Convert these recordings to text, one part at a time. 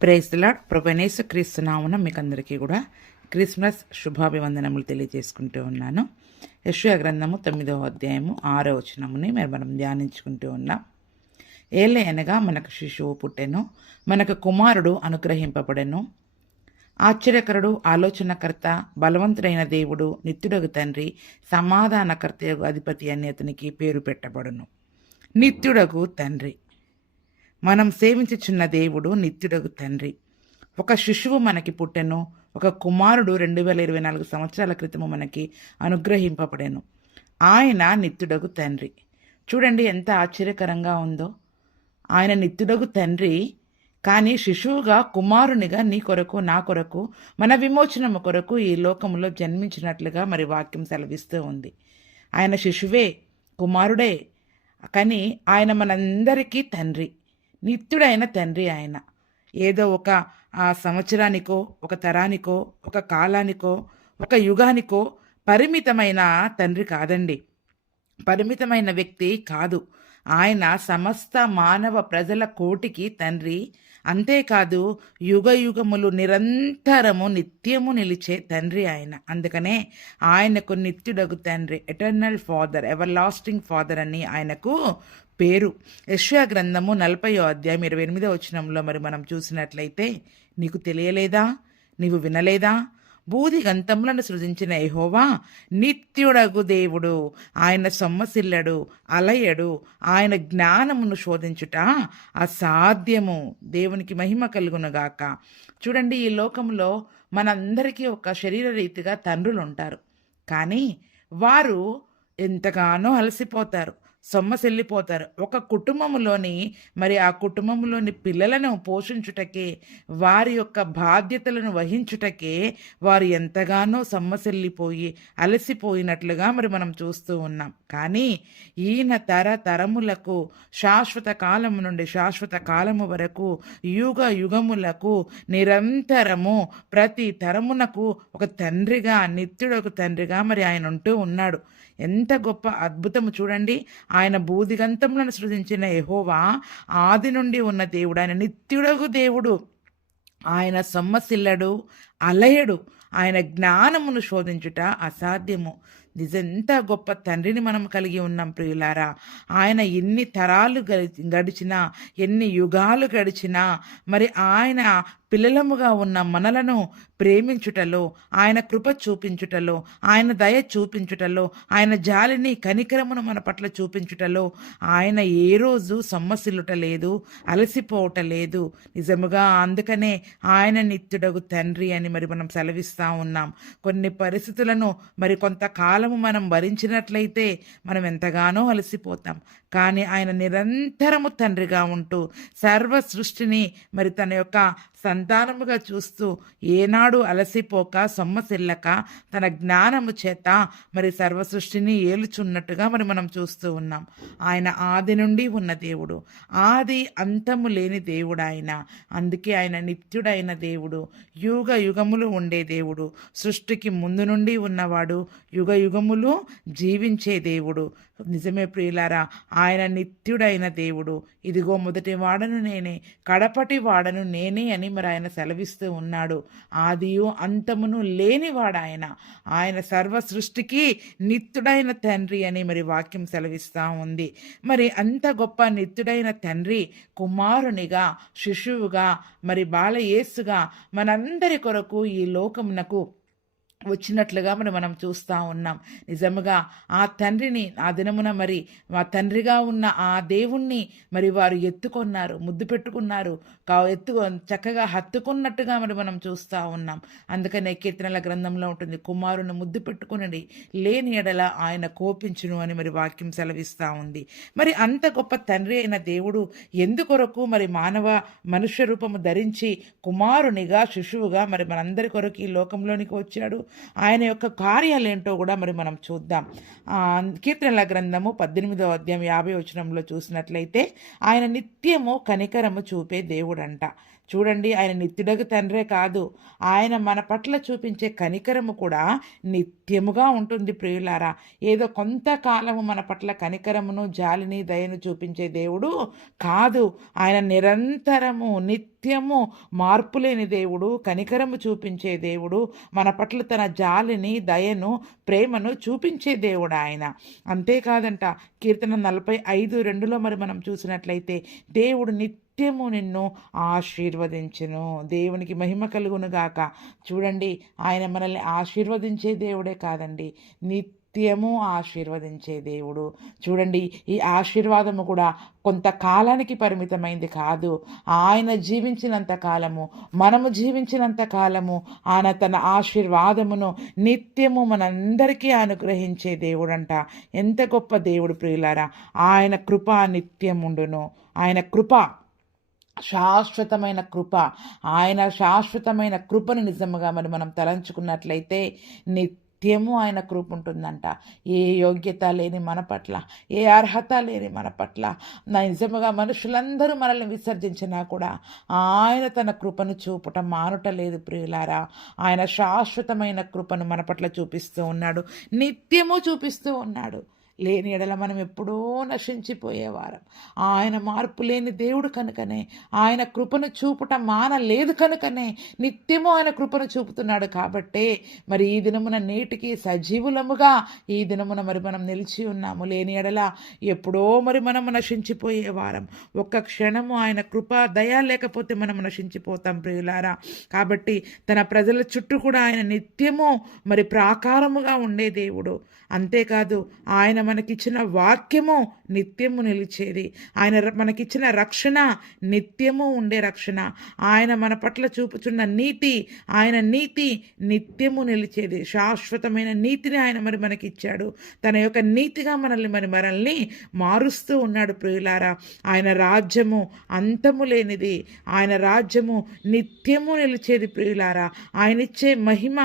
Praise the lord. ప్రభువైన యేసుక్రీస్తు నామమున మీకు అందరికీ కూడా క్రిస్మస్ శుభాభివందనములు తెలియజేసుకుంటూ ఉన్నాను. యెషయా గ్రంథము 9వ అధ్యాయము 6వ వచనముని మనం ధ్యానించుకుంటూ ఉన్నాం. ఏలయనగా మనకు శిశువు పుట్టెను, మనకు కుమారుడు అనుగ్రహింపబడెను. ఆశ్చర్యకరుడు, ఆలోచనకర్త, బలవంతుడైన దేవుడు, నిత్యుడగు తండ్రి, సమాధానకర్త అధిపతి అని అతనికి పేరు పెట్టబడును. నిత్యుడగు తండ్రి, మనం సేవించుచున్న దేవుడు నిత్యుడగు తండ్రి. ఒక శిశువు మనకి పుట్టెను, ఒక కుమారుడు 2024 సంవత్సరాల క్రితము మనకి అనుగ్రహింపబడెను. ఆయన నిత్యుడగు తండ్రి. చూడండి ఎంత ఆశ్చర్యకరంగా ఉందో. ఆయన నిత్యుడగు తండ్రి, కానీ శిశువుగా, కుమారునిగా నీ కొరకు, నా కొరకు, మన విమోచనము కొరకు ఈ లోకంలో జన్మించినట్లుగా వాక్యం సెలవిస్తూ ఉంది. ఆయన శిశువే, కుమారుడే, కానీ ఆయన మనందరికీ తండ్రి, నిత్యుడైన తండ్రి. ఆయన ఏదో ఒక సంవత్సరానికో, ఒక తరానికో, ఒక కాలానికో, ఒక యుగానికో పరిమితమైన తండ్రి కాదండి. పరిమితమైన వ్యక్తి కాదు. ఆయన సమస్త మానవ ప్రజల కోటికి తండ్రి. అంతేకాదు, యుగ యుగములు నిరంతరము నిత్యము నిలిచే తండ్రి ఆయన. అందుకనే ఆయనకు నిత్యుడగు తండ్రి, eternal father, ever lasting father అని ఆయనకు పేరు. యెషయా గ్రంథము 40వ అధ్యాయం 28వ వచనంలో మనం చూసినట్లయితే, నీకు తెలియలేదా, నీవు వినలేదా, బూది గంతములను సృజించిన యెహోవా నిత్యుడగు దేవుడు, ఆయన సొమ్మసిల్లడు, అలయడు, ఆయన జ్ఞానమును శోధించుట అసాధ్యము. దేవునికి మహిమ కలుగునుగాక. చూడండి, ఈ లోకంలో మనందరికీ ఒక శరీర రీతిగా తండ్రులు ఉంటారు, కానీ వారు ఎంతగానో అలసిపోతారు, సొమ్మసిల్లిపోతారు. ఒక కుటుంబంలోని ఆ కుటుంబంలోని పిల్లలను పోషించుటకే, వారి యొక్క బాధ్యతలను వహించుటకే వారు ఎంతగానో సొమ్మసిల్లిపోయి అలసిపోయినట్లుగా మనం చూస్తూ ఉన్నాం. కానీ ఈయన తరములకు, శాశ్వత కాలము నుండి శాశ్వత కాలము వరకు, యుగ యుగములకు నిరంతరము ప్రతి తరమునకు ఒక తండ్రిగా, నిత్యుడొక తండ్రిగా ఆయన ఉంటూ ఉన్నాడు. ఎంత గొప్ప అద్భుతము చూడండి. ఆయన భూదిగంతములను సృజించిన యెహోవా ఆది నుండి ఉన్న దేవుడు, ఆయన నిత్యుడగు దేవుడు. ఆయన సొమ్మసిల్లడు, అలయడు, ఆయన జ్ఞానమును శోధించుట అసాధ్యము. నిజంత గొప్ప తండ్రిని మనం కలిగి ఉన్నాం ప్రియులారా. ఆయన ఎన్ని తరాలు గడిచినా, ఎన్ని యుగాలు గడిచినా ఆయన పిల్లలముగా ఉన్న మనలను ప్రేమించుటలో, ఆయన కృప చూపించుటలో, ఆయన దయ చూపించుటలో, ఆయన జాలిని, కనికరమును మన పట్ల చూపించుటలో ఆయన ఏ రోజు సొమ్మసిల్లుట లేదు, అలసిపోవట లేదు. నిజముగా అందుకనే ఆయన నిత్యుడగు తండ్రి అని మనం సెలవిస్తూ ఉన్నాం. కొన్ని పరిస్థితులను కొంతకాలము మనం భరించినట్లయితే మనం ఎంతగానో అలసిపోతాం. కానీ ఆయన నిరంతరము తండ్రిగా ఉంటూ సర్వ సృష్టిని తన యొక్క సంతానముగా చూస్తూ ఏనాడు అలసిపోక, సొమ్మసిల్లక, తన జ్ఞానము చేత సర్వ సృష్టిని ఏలుచున్నట్టుగా మనం చూస్తూ ఉన్నాం. ఆయన ఆది నుండి ఉన్న దేవుడు, ఆది అంతము లేని దేవుడు ఆయన. అందుకే ఆయన నిత్యుడైన దేవుడు, యుగ యుగములు ఉండే దేవుడు, సృష్టికి ముందు నుండి ఉన్నవాడు, యుగ యుగములు జీవించే దేవుడు. నిజమే ప్రియులారా, ఆయన నిత్యుడైన దేవుడు. ఇదిగో మొదటి వాడను నేనే, కడపటి వాడను నేనే అని ఆయన సెలవిస్తూ ఉన్నాడు. ఆదియు అంతమును లేనివాడు ఆయన. ఆయన సర్వ సృష్టికి నిత్యుడైన తండ్రి అని వాక్యం సెలవిస్తూ ఉంది. అంత గొప్ప నిత్యుడైన తండ్రి కుమారునిగా, శిశువుగా, బాలయేసుగా మనందరి కొరకు ఈ లోకమునకు వచ్చినట్లుగా మనం చూస్తూ ఉన్నాం. నిజముగా ఆ తండ్రిని, ఆ దినమున మా తండ్రిగా ఉన్న ఆ దేవుణ్ణి వారు ఎత్తుకొన్నారు, ముద్దు పెట్టుకున్నారు, చక్కగా హత్తుకున్నట్టుగా మనం చూస్తూ ఉన్నాం. అందుకనే కీర్తనల గ్రంథంలో ఉంటుంది, కుమారుని ముద్దు పెట్టుకునండి, లేని ఎడల ఆయన కోపించును అని వాక్యం సెలవిస్తూ ఉంది. అంత గొప్ప తండ్రి అయిన దేవుడు ఎందుకొరకు మనుష్య రూపము ధరించి కుమారునిగా, శిశువుగా మనందరి కొరకు ఈ లోకంలోనికి వచ్చాడు. ఆయన యొక్క కార్యాలు ఏంటో కూడా మనం చూద్దాం. కీర్తనల గ్రంథము 18వ అధ్యాయం 50వ వచనంలో చూసినట్లయితే, ఆయన నిత్యము కనికరము చూపే దేవుడంట. చూడండి, ఆయన నిత్యుడగు తండ్రే కాదు, ఆయన మన పట్ల చూపించే కనికరము కూడా నిత్యముగా ఉంటుంది ప్రియులారా. ఏదో కొంతకాలము మన పట్ల కనికరమును, జాలిని, దయను చూపించే దేవుడు కాదు. ఆయన నిరంతరము నిత్యము మార్పులేని దేవుడు, కనికరము చూపించే దేవుడు, మన పట్ల తన జాలిని, దయను, ప్రేమను చూపించే దేవుడు ఆయన. అంతేకాదంట, కీర్తన 45:2లో మరి మనం చూసినట్లయితే దేవుడు నిత్యము నిన్ను ఆశీర్వదించును. దేవునికి మహిమ కలుగును గాక. చూడండి, ఆయన మనల్ని ఆశీర్వదించే దేవుడే కాదండి, నిత్యము ఆశీర్వదించే దేవుడు. చూడండి, ఈ ఆశీర్వాదము కూడా కొంతకాలానికి పరిమితమైంది కాదు. ఆయన జీవించినంత కాలము, మనము జీవించినంత కాలము ఆయన తన ఆశీర్వాదమును నిత్యము మనందరికీ అనుగ్రహించే దేవుడంట. ఎంత గొప్ప దేవుడు ప్రియులారా! ఆయన కృప నిత్యముండును. ఆయన కృప శాశ్వతమైన కృప. ఆయన శాశ్వతమైన కృపను నిజముగా మరి మనం తలంచుకున్నట్లయితే నిత్యము ఆయన కృప ఉంటుందంట. ఏ యోగ్యత లేని మన పట్ల, ఏ అర్హత లేని మన పట్ల నిజముగా మనుషులందరూ మనల్ని విసర్జించినా కూడా ఆయన తన కృపను చూపటం మానుటలేదు ప్రియులారా. ఆయన శాశ్వతమైన కృపను మన పట్ల చూపిస్తూ ఉన్నాడు, నిత్యము చూపిస్తూ ఉన్నాడు. లేని ఎడల మనం ఎప్పుడో నశించిపోయేవారం. ఆయన మార్పు లేని దేవుడు కనుకనే, ఆయన కృపను చూపటం మానలేదు కనుకనే నిత్యము ఆయన కృపను చూపుతున్నాడు. కాబట్టే మరి ఈ దినమున నేటికి సజీవులముగా ఈ దినమున మరి మనం నిలిచి ఉన్నాము. లేని ఎడల ఎప్పుడో మరి మనం నశించిపోయేవారం. ఒక్క క్షణము ఆయన కృప దయ లేకపోతే మనం నశించిపోతాం ప్రియులారా. కాబట్టి తన ప్రజల చుట్టూ కూడా ఆయన నిత్యము మరి ప్రాకారముగా ఉండే దేవుడు. అంతేకాదు, ఆయన మనకిచ్చిన వాక్యము నిత్యము నిలిచేది. ఆయన మనకిచ్చిన రక్షణ నిత్యము ఉండే రక్షణ. ఆయన మన పట్ల చూపుచున్న నీతి, ఆయన నీతి నిత్యము నిలిచేది. శాశ్వతమైన నీతిని ఆయన మరి మనకిచ్చాడు. తన యొక్క నీతిగా మనల్ని మారుస్తూ ఉన్నాడు ప్రియులారా. ఆయన రాజ్యము అంతము లేనిది, ఆయన రాజ్యము నిత్యము నిలిచేది ప్రియులారా. ఆయన ఇచ్చే మహిమ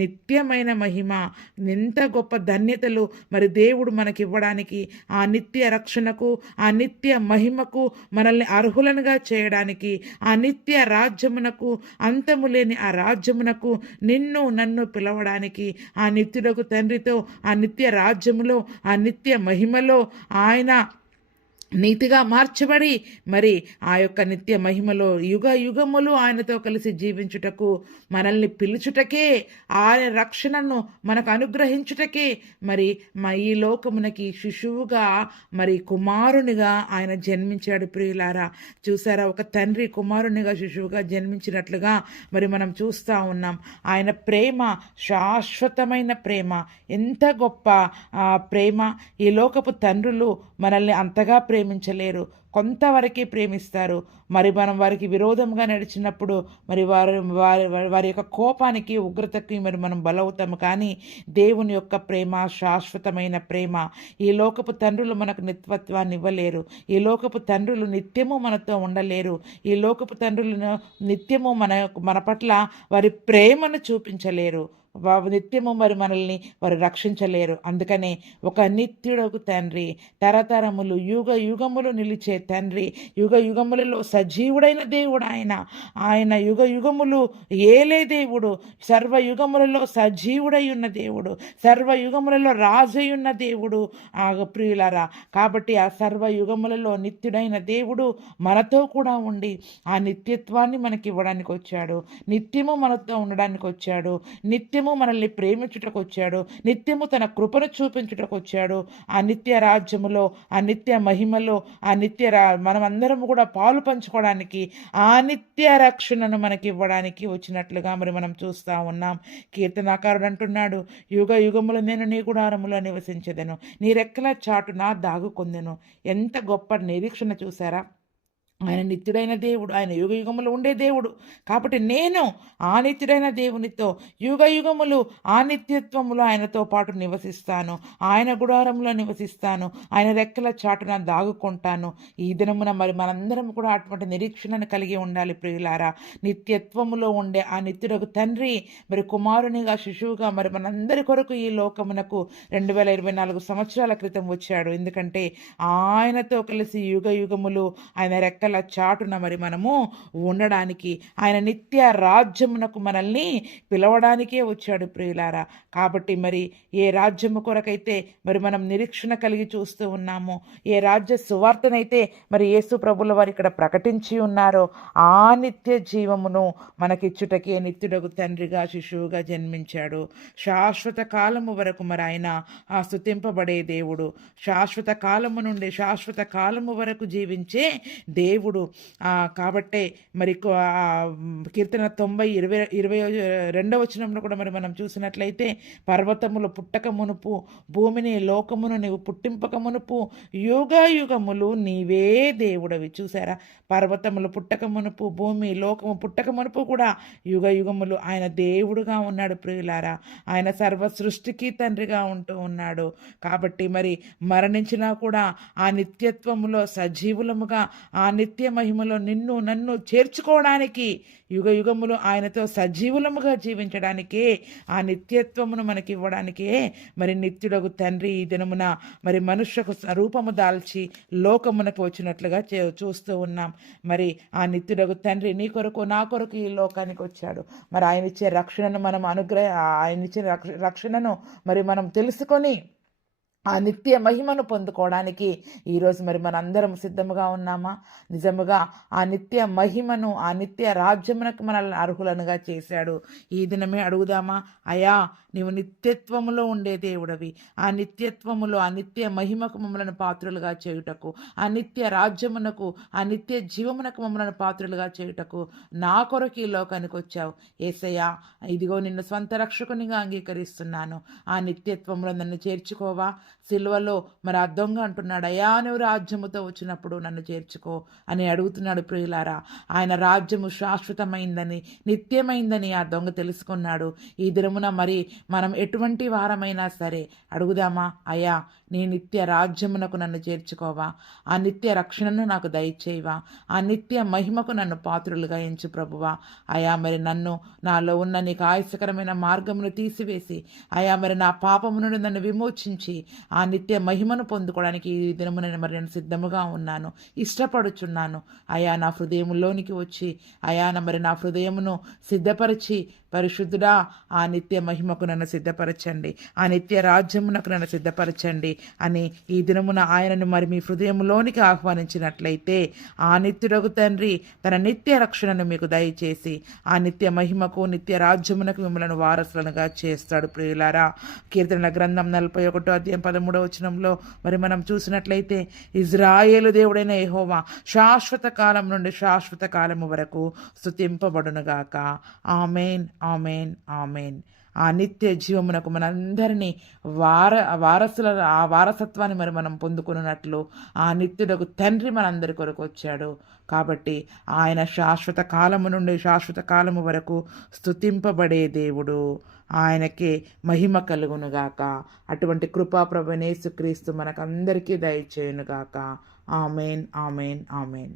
నిత్యమైన మహిమ. ఎంత గొప్ప ధన్యతలు మరి దేవుడు మనకివ్వడానికి, ఆ నిత్య రక్షణకు, ఆ నిత్య మహిమకు మనల్ని అర్హులనుగా చేయడానికి, ఆ నిత్య రాజ్యమునకు, అంతము లేని ఆ రాజ్యమునకు నిన్ను నన్ను పిలవడానికి, ఆ నిత్యుడకు తండ్రితో ఆ నిత్య రాజ్యములో, ఆ నిత్య మహిమలో ఆయన నీతిగా మార్చబడి మరి ఆ యొక్క నిత్య మహిమలో యుగ యుగములు ఆయనతో కలిసి జీవించుటకు, మనల్ని పిలుచుటకే, ఆయన రక్షణను మనకు అనుగ్రహించుటకే మరి ఈ లోకమునకి శిశువుగా మరి కుమారునిగా ఆయన జన్మించాడు ప్రియులారా. చూసారా, ఒక తండ్రి కుమారునిగా శిశువుగా జన్మించినట్లుగా మరి మనం చూస్తూ ఉన్నాం. ఆయన ప్రేమ శాశ్వతమైన ప్రేమ. ఎంత గొప్ప ప్రేమ! ఈ లోకపు తండ్రులు మనల్ని అంతగా ప్రేమించలేరు, కొంతవరకే ప్రేమిస్తారు. మరి మనం వారికి విరోధంగా నడిచినప్పుడు మరి వారి యొక్క కోపానికి, ఉగ్రతకి మరి మనం బలవుతాము. కానీ దేవుని యొక్క ప్రేమ శాశ్వతమైన ప్రేమ. ఈ లోకపు తండ్రులు మనకు నిత్యత్వాన్ని ఇవ్వలేరు. ఈ లోకపు తండ్రులు నిత్యము మనతో ఉండలేరు. ఈ లోకపు తండ్రులను నిత్యము మన పట్ల వారి ప్రేమను చూపించలేరు. నిత్యము మరి మనల్ని వారు రక్షించలేరు. అందుకనే ఒక నిత్యుడకు తండ్రి, తరతరములు యుగ యుగములు నిలిచే తండ్రి, యుగ యుగములలో సజీవుడైన దేవుడు ఆయన యుగ యుగములు ఏలే దేవుడు, సర్వయుగములలో సజీవుడై ఉన్న దేవుడు, సర్వయుగములలో రాజయున్న దేవుడు ప్రియులారా. కాబట్టి ఆ సర్వయుగములలో నిత్యుడైన దేవుడు మనతో కూడా ఉండి ఆ నిత్యత్వాన్ని మనకి ఇవ్వడానికి వచ్చాడు. నిత్యము మనతో ఉండడానికి వచ్చాడు. నిత్యము మనల్ని ప్రేమించుటకు వచ్చాడు. నిత్యము తన కృపను చూపించుటకు వచ్చాడు. ఆ నిత్య రాజ్యములో, ఆ నిత్య మహిమలో, ఆ మనమందరం కూడా పాలు పంచుకోవడానికి, ఆ నిత్య రక్షణను మనకి ఇవ్వడానికి వచ్చినట్లుగా మరి మనం చూస్తూ ఉన్నాం. కీర్తనాకారుడు అంటున్నాడు, యుగ యుగములు నేను నీ గుడారములో నివసించెదను, నీ రెక్కల చాటున దాగుకొందెను. ఎంత గొప్ప నిరీక్షణ చూసారా! ఆయన నిత్యుడైన దేవుడు, ఆయన యుగ యుగములు ఉండే దేవుడు. కాబట్టి నేను ఆ నిత్యుడైన దేవునితో యుగ యుగములు ఆ నిత్యత్వములో ఆయనతో పాటు నివసిస్తాను. ఆయన గుడారంలో నివసిస్తాను. ఆయన రెక్కల చాటున దాగుకుంటాను. ఈ దినమున మరి మనందరం కూడా అటువంటి నిరీక్షణను కలిగి ఉండాలి ప్రియులారా. నిత్యత్వములో ఉండే ఆ నిత్యుడకు తండ్రి మరి కుమారునిగా, శిశువుగా మరి మనందరి కొరకు ఈ లోకమునకు 2024 సంవత్సరాల క్రితం వచ్చాడు. ఎందుకంటే ఆయనతో కలిసి యుగ యుగములు ఆయన రెక్కల రెక్కల చాటున మరి మనము ఉండడానికి, ఆయన నిత్య రాజ్యమునకు మనల్ని పిలవడానికే వచ్చాడు ప్రియులారా. కాబట్టి మరి ఏ రాజ్యము కొరకైతే మరి మనం నిరీక్షణ కలిగి చూస్తూ ఉన్నామో, ఏ రాజ్య సువార్తనైతే మరి యేసు ప్రభుల వారు ఇక్కడ ప్రకటించి ఉన్నారో, ఆ నిత్య జీవమును మనకిచ్చుటకే నిత్యుడగు తండ్రిగా శిశువుగా జన్మించాడు. శాశ్వత కాలము వరకు మరి ఆయన స్తుతింపబడే దేవుడు, శాశ్వత కాలము నుండి శాశ్వత కాలము వరకు జీవించే దేవుడు. కాబట్టే మరి కీర్తన 90:22 వచనంలో కూడా మరి మనం చూసినట్లయితే, పర్వతములు పుట్టక మునుపు భూమిని లోకమును నీవు పుట్టింపక మునుపు యుగములు నీవే దేవుడవి. చూసారా, పర్వతములు పుట్టక మునుపు భూమి లోకము పుట్టక మునుపు కూడా యుగములు ఆయన దేవుడుగా ఉన్నాడు ప్రియులారా. ఆయన సర్వ సృష్టికి తండ్రిగా ఉంటూ ఉన్నాడు. కాబట్టి మరి మరణించినా కూడా ఆ నిత్యత్వములో సజీవులముగా, ఆ నిత్య మహిమలో నన్ను చేర్చుకోవడానికి, యుగములు ఆయనతో సజీవులముగా జీవించడానికే, ఆ నిత్యత్వమును మనకి ఇవ్వడానికే మరి నిత్యుడగు తండ్రి ఈ దినమున మరి మనుష్యకు రూపము దాల్చి లోకమునకు వచ్చినట్లుగా చూస్తూ ఉన్నాం. మరి ఆ నిత్యుడగు తండ్రి నీ కొరకు నా కొరకు ఈ లోకానికి వచ్చాడు. మరి ఆయన ఇచ్చే రక్షణను మనం ఆయన ఇచ్చే రక్షణను మరి మనం తెలుసుకొని ఆ నిత్య మహిమను పొందుకోవడానికి ఈరోజు మరి మనందరం సిద్ధముగా ఉన్నామా? నిజముగా ఆ నిత్య మహిమను, ఆ నిత్య రాజ్యమునకు మనల్ని అర్హులనుగా చేశాడు. ఈ దినమే అడుగుదామా, అయా నీవు నిత్యత్వములో ఉండే దేవుడవి, ఆ నిత్యత్వములో ఆ నిత్య మహిమకు మమ్మలను పాత్రులుగా చేయుటకు, ఆ నిత్య రాజ్యమునకు, ఆ నిత్య జీవమునకు మమ్మలను పాత్రులుగా చేయుటకు నా కొరకు ఈ లోకానికి వచ్చావు. యేసయ్యా, ఇదిగో నిన్ను స్వంత రక్షకునిగా అంగీకరిస్తున్నాను. ఆ నిత్యత్వంలో నన్ను చేర్చుకోవా? సిలువలో మరి ఆ దొంగ అంటున్నాడు, అయ్యా నువ్వు రాజ్యముతో వచ్చినప్పుడు నన్ను చేర్చుకో అని అడుగుతున్నాడు ప్రియులారా. ఆయన రాజ్యము శాశ్వతమైందని, నిత్యమైందని ఆ దొంగ తెలుసుకున్నాడు. ఈ దినమున మరి మనం ఎటువంటి వారమైనా సరే అడుగుదామా, అయ్యా నీ నిత్య రాజ్యమునకు నన్ను చేర్చుకోవా? ఆ నిత్య రక్షణను నాకు దయచేయవా? ఆ నిత్య మహిమకు నన్ను పాత్రులుగా ఎంచు ప్రభువా. అయా మరి నన్ను, నాలో ఉన్న నీకు ఆయాసకరమైన మార్గమును తీసివేసి, అయా మరి నా పాపము నుండి నన్ను విమోచించి ఆ నిత్య మహిమను పొందుకోవడానికి ఈ దినమున మరి నేను సిద్ధముగా ఉన్నాను, ఇష్టపడుచున్నాను. అయా నా హృదయంలోనికి వచ్చి, అయా మరి నా హృదయమును సిద్ధపరిచి, పరిశుద్ధుడా ఆ నిత్య మహిమకు నన్ను సిద్ధపరచండి, ఆ నిత్య రాజ్యమునకు నన్ను సిద్ధపరచండి అని ఈ దినమున ఆయనను మరి మీ హృదయంలోనికి ఆహ్వానించినట్లయితే, ఆ నిత్యుడగు తండ్రి తన నిత్య రక్షణను మీకు దయచేసి ఆ నిత్య మహిమకు, నిత్య రాజ్యమునకు మిమ్మల్ని వారసులనుగా చేస్తాడు ప్రియులారా. కీర్తనల గ్రంథం 41:13 మరి మనం చూసినట్లయితే, ఇజ్రాయేలు దేవుడైన యెహోవా శాశ్వత కాలం నుండి శాశ్వత కాలము వరకు స్తుతింపబడునుగాక. ఆమేన్, ఆమేన్, ఆమేన్. ఆ నిత్య జీవమునకు మనందరినీ వారసుల ఆ వారసత్వాన్ని మరి మనం పొందుకున్నట్లు ఆ నిత్యుడకు తండ్రి మనందరి కొరకు వచ్చాడు. కాబట్టి ఆయన శాశ్వత కాలము నుండి శాశ్వత కాలము వరకు స్తుతింపబడే దేవుడు. ఆయనకే మహిమ కలుగునుగాక. అటువంటి కృపాప్రభు యేసుక్రీస్తు మనకందరికీ దయచేయునుగాక. ఆమేన్, ఆమేన్, ఆమేన్.